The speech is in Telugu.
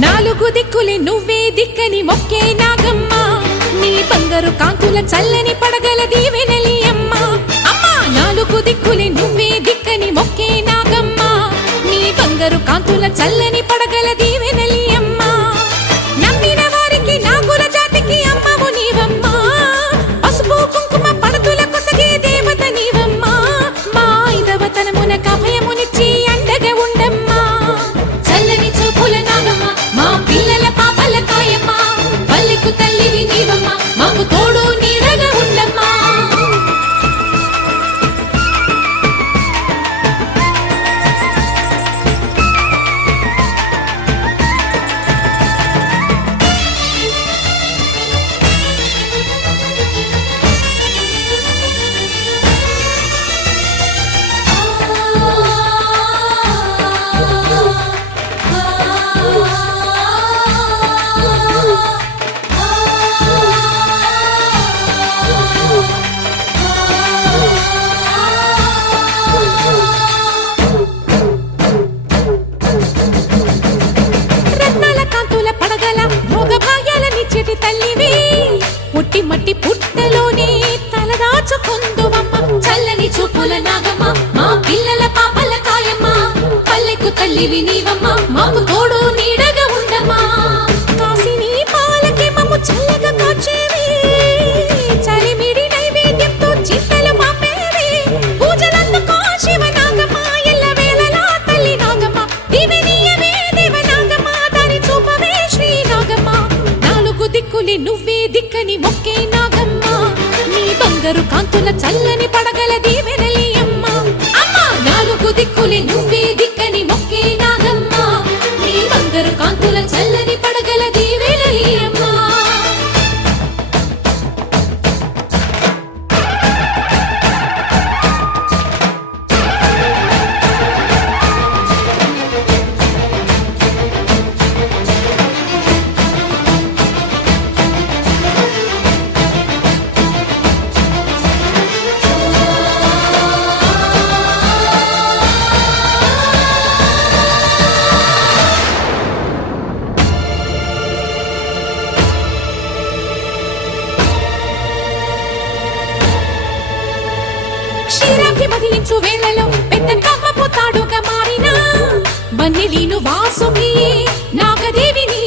నాలుగు దిక్కులే నువ్వే దిక్కని మొక్కే నాగమ్మ నీ బంగారు కాంతుల చల్లని పడగల దీవెనలి అమ్మ అమ్మా నాలుగు దిక్కులే నువ్వే దిక్కని మొక్కే నాగమ్మ నీ బంగారు కాంతుల చల్లని పడగల దీవెనలి అమ్మ నమ్మిన వారికి నాగుల జాతికి అమ్మవు నీవమ్మ పసుపు కుంకుమ పడతుల కొసగే దేవత నీవమ్మ మా ఐదవతనమున కభయమునిచ్చి అండగా ఉండమ్మా చల్లని చూపుల నాగమ్మ మా పిల్లల పాపల కాయమ్మ పల్లెకు తల్లివి నీవమ్మ మాకు తోడు నీడగా ఉండమ్మా పుట్టి మట్టి పుట్టలోనే తలదాచుకుందువమ్మ చల్లని చూపుల నాగమ్మ మా పిల్లల పాపల కాయమ్మ పల్లెకు తల్లివి నీవమ్మ మాకు తోడు నీడగా ఉండమ్మా కాసిని పాలకి మమ్ము చల్లగా కాచేవి చలిమిడి నైవేద్యంతో చింతలు మాపేవి పూజలందుకో శివ నాగమ్మ ఎల్ల వేళలా తల్లి నాగమ్మ దివెనీయవే దేవ నాగమ్మ దారి చూపవే శ్రీ నాగమ్మ నాలుగు దిక్కులి నువ్వే దిక్కని మొక్కే నాగమ్మ నీ బంగారు కాంతుల చల్లని పడగల దీవెనలి అమ్మ అమ్మా నాలుగు దిక్కులి నువ్వే దిక్కని మొక్కే నాగమ్మ నీ బంగారు కాంతుల చల్లని పడగల దీవెనలి అమ్మ క్షీరాబ్ది మదిలించు వేళలో పెద్ద కవ్వపు తాడుగా మారినా వన్నెలీను వాసుకి నాగదేవిని